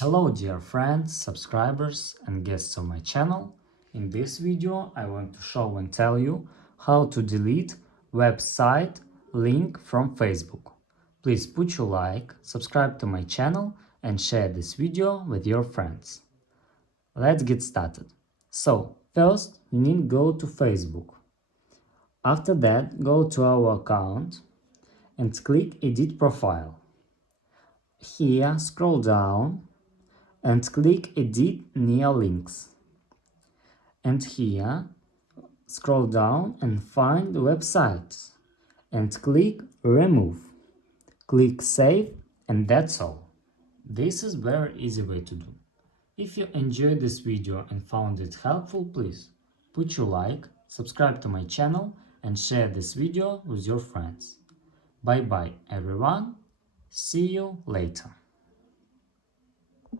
Hello dear friends, subscribers and guests on my channel. In this video I want to show and tell you how to delete website link from Facebook. Please put your like, subscribe to my channel and share this video with your friends. Let's get started. So first you need to go to Facebook. After that go to our account and click edit profile. Here scroll down and click edit near links. And here scroll down and find websites and click remove. Click save and that's all. This is very easy way to do. If you enjoyed this video and found it helpful, please put your like, subscribe to my channel and share this video with your friends. Bye bye everyone. See you later.